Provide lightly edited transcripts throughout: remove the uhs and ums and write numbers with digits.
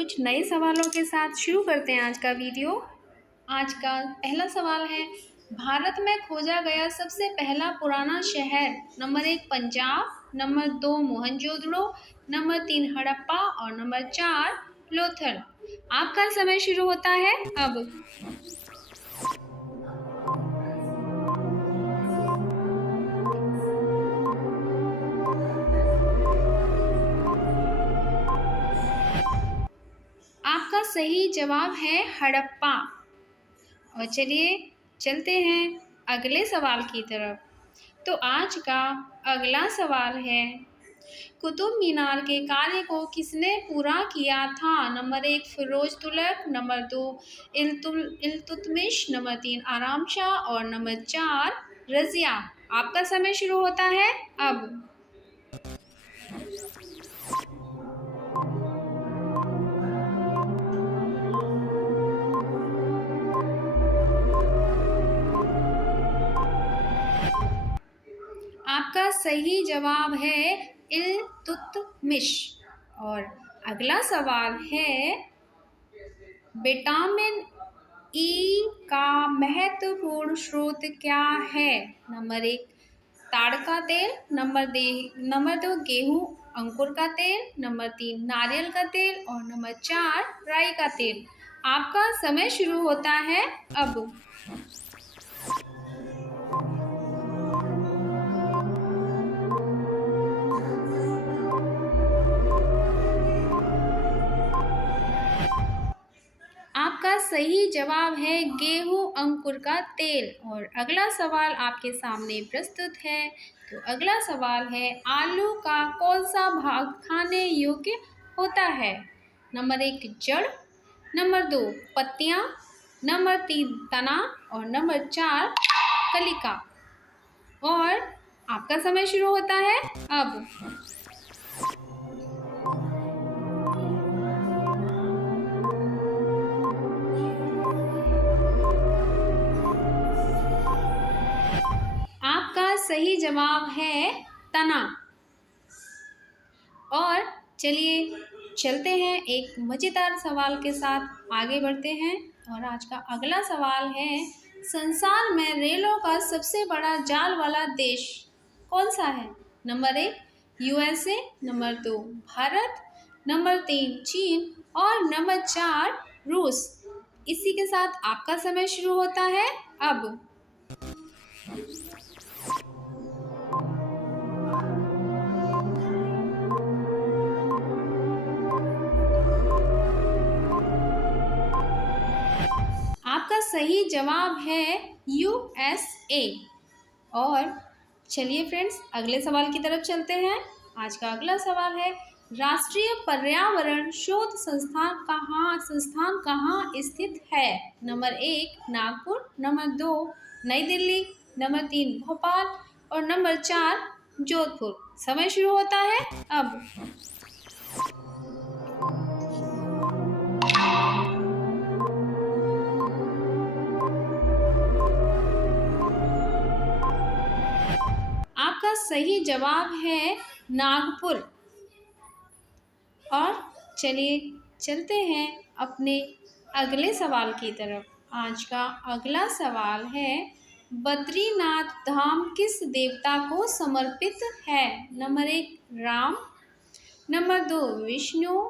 कुछ नए सवालों के साथ शुरू करते हैं आज का वीडियो। आज का पहला सवाल है, भारत में खोजा गया सबसे पहला पुराना शहर। Number 1 Punjab, number 2 Mohenjodaro, number 3 Harappa और नंबर 4 लोथल। आपका समय शुरू होता है अब। आपका सही जवाब है हड़प्पा। और चलिए चलते हैं अगले सवाल की तरफ। तो आज का अगला सवाल है, कुतुब मीनार के कार्य को किसने पूरा किया था। Number 1 Firoz Tughlaq, number 2 Iltutmish, number 3 Aram Shah और नंबर 4 रजिया। आपका समय शुरू होता है अब। आपका सही जवाब है इल्तुतमिश। और अगला सवाल है, विटामिन ई का महत्वपूर्ण स्रोत क्या है। नंबर 1 ताड़ का तेल, नंबर 2 गेहूं अंकुर का तेल, नंबर 3 नारियल का तेल और नंबर 4 राई का तेल। आपका समय शुरू होता है अब। आपका सही जवाब है गेहूं अंकुर का तेल। और अगला सवाल आपके सामने प्रस्तुत है। तो अगला सवाल है, आलू का कौन सा भाग खाने योग्य होता है। नंबर 1 जड़, नंबर 2 पत्तियां, नंबर 3 तना और नंबर 4 कलिका। और आपका समय शुरू होता है अब। आपका सही जवाब है तना। और चलिए चलते हैं एक मज़ेदार सवाल के साथ आगे बढ़ते हैं। और आज का अगला सवाल है, संसार में रेलों का सबसे बड़ा जाल वाला देश कौन सा है। Number 1 USA, number 2 Bharat, number 3 चीन और नंबर 4 रूस। इसी के साथ आपका समय शुरू होता है अब। आपका सही जवाब है यूएसए। और चलिए फ्रेंड्स अगले सवाल की तरफ चलते हैं। आज का अगला सवाल है, राष्ट्रीय पर्यावरण शोध संस्थान कहाँ स्थित है। नंबर 1 नागपुर, नंबर 2 नई दिल्ली, नंबर 3 भोपाल और नंबर 4 जोधपुर। समय शुरू होता है अब। आपका सही जवाब है नागपुर। और चलिए चलते हैं अपने अगले सवाल की तरफ। आज का अगला सवाल है, बद्रीनाथ धाम किस देवता को समर्पित है। Number 1 Ram, number 2 Vishnu,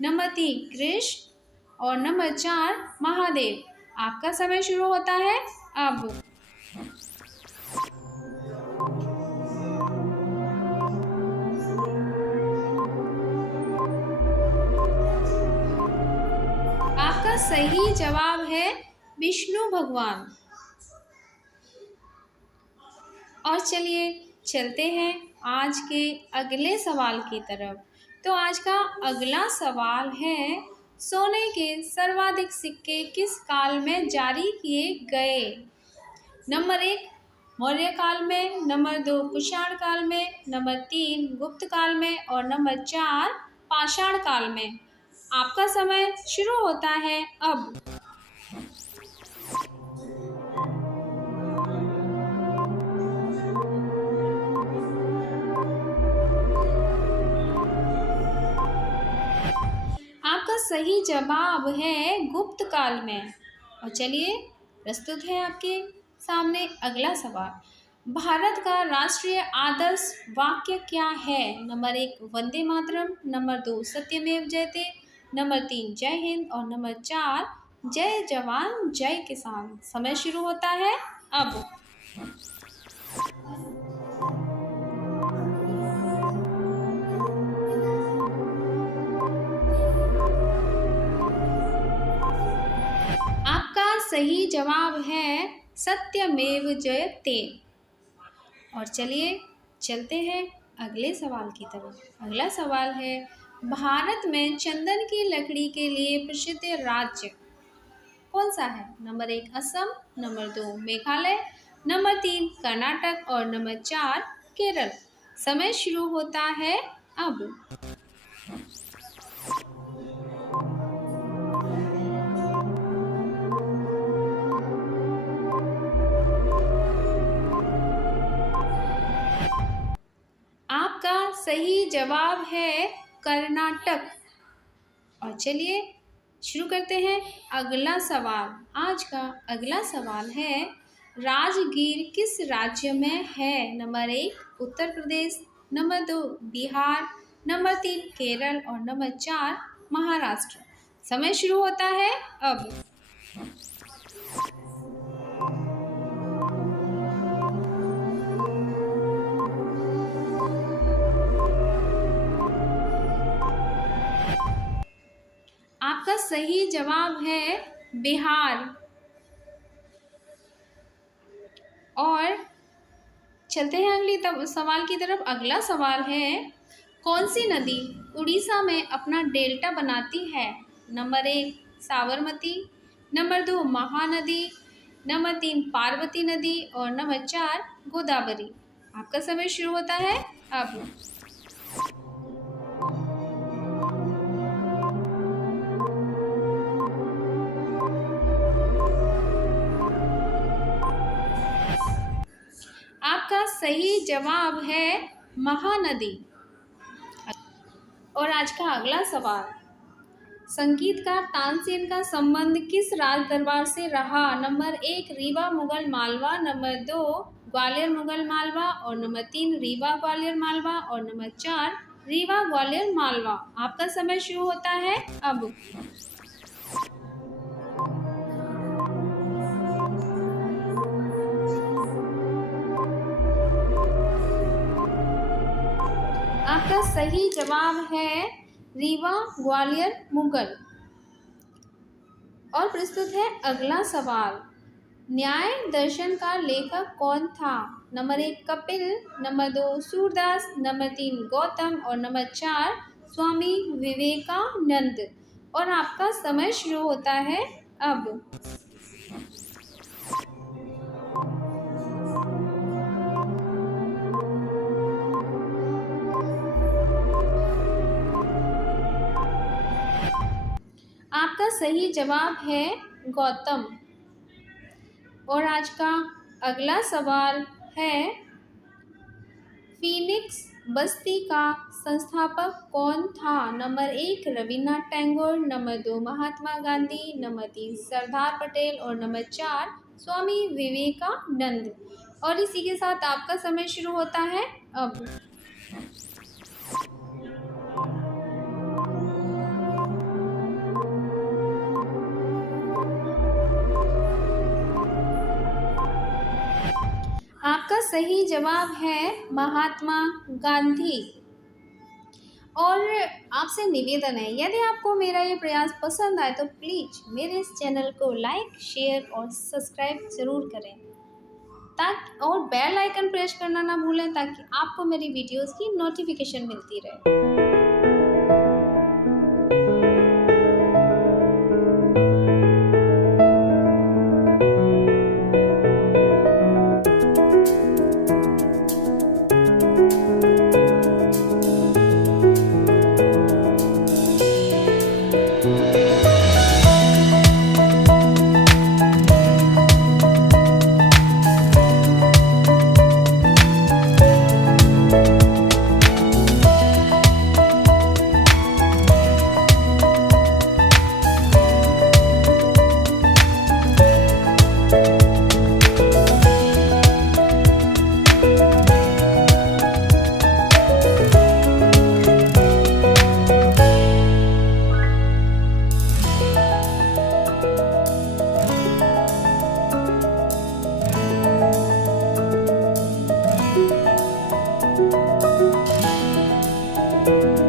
number 3 Krishna और नंबर 4 महादेव। आपका समय शुरू होता है अब। आपका सही जवाब है विष्णु भगवान। और चलिए चलते हैं आज के अगले सवाल की तरफ। तो आज का अगला सवाल है, सोने के सर्वाधिक सिक्के किस काल में जारी किए गए। नंबर 1 मौर्य काल में, नंबर 2 कुषाण काल में, नंबर 3 गुप्त काल में और नंबर 4 पाषाण काल में। आपका समय शुरू होता है अब। सही जवाब है गुप्त काल में। और चलिए प्रस्तुत है आपके सामने अगला सवाल। भारत का राष्ट्रीय आदर्श वाक्य क्या है? नंबर 1 वंदे मातरम, नंबर 2 सत्यमेव जयते, नंबर 3 जय हिंद और नंबर 4 जय जवान जय किसान। समय शुरू होता है अब। आपका सही जवाब है सत्यमेव जयते। और चलिए चलते हैं अगले सवाल की तरफ। अगला सवाल है, भारत में चंदन की लकड़ी के लिए प्रसिद्ध राज्य कौन सा है? Number 1 Assam, number 2 Meghalaya, number 3 Karnataka और नंबर 4 केरल। समय शुरू होता है अब। आपका सही जवाब है कर्नाटक। और चलिए शुरू करते हैं अगला सवाल। आज का अगला सवाल है, राजगीर किस राज्य में है? Number 1 Uttar Pradesh, number 2 Bihar, number 3 Kerala और नंबर 4 महाराष्ट्र। समय शुरू होता है अब। आपका सही जवाब है बिहार। और चलते हैं अगली सवाल की तरफ। अगला सवाल है, कौन सी नदी उड़ीसा में अपना डेल्टा बनाती है? Number 1 Sabarmati, number 2 Mahanadi, number 3 Parvati नदी और नंबर 4 गोदावरी। आपका समय शुरू होता है अब। आपका सही जवाब है महानदी। और आज का अगला सवाल, संगीतकार तानसेन का संबंध किस राज दरबार से रहा? नंबर 1 रीवा मुगल मालवा, नंबर 2 ग्वालियर मुगल मालवा और नंबर 3 रीवा ग्वालियर मालवा और नंबर 4 रीवा ग्वालियर मालवा। आपका समय शुरू होता है अब। आपका सही जवाब है रीवा ग्वालियर मुगल। और प्रस्तुत है अगला सवाल, न्याय दर्शन का लेखक कौन था? Number 1 Kapil, number 2 Surdas, number 3 Gautam और नंबर 4 स्वामी विवेकानंद। और आपका समय शुरू होता है अब। आपका सही जवाब है गौतम। और आज का अगला सवाल है, फीनिक्स बस्ती का संस्थापक कौन था? Number 1 Rabindranath Tagore, number 2 Mahatma Gandhi, number 3 Sardar Patel और नंबर 4 स्वामी विवेकानंद। और इसी के साथ आपका समय शुरू होता है अब। आपका सही जवाब है महात्मा गांधी। और आपसे निवेदन है, यदि आपको मेरा ये प्रयास पसंद आए तो प्लीज़ मेरे इस चैनल को लाइक, शेयर और सब्सक्राइब ज़रूर करें, ताकि और बेल आइकन प्रेस करना ना भूलें, ताकि आपको मेरी वीडियोस की नोटिफिकेशन मिलती रहे। you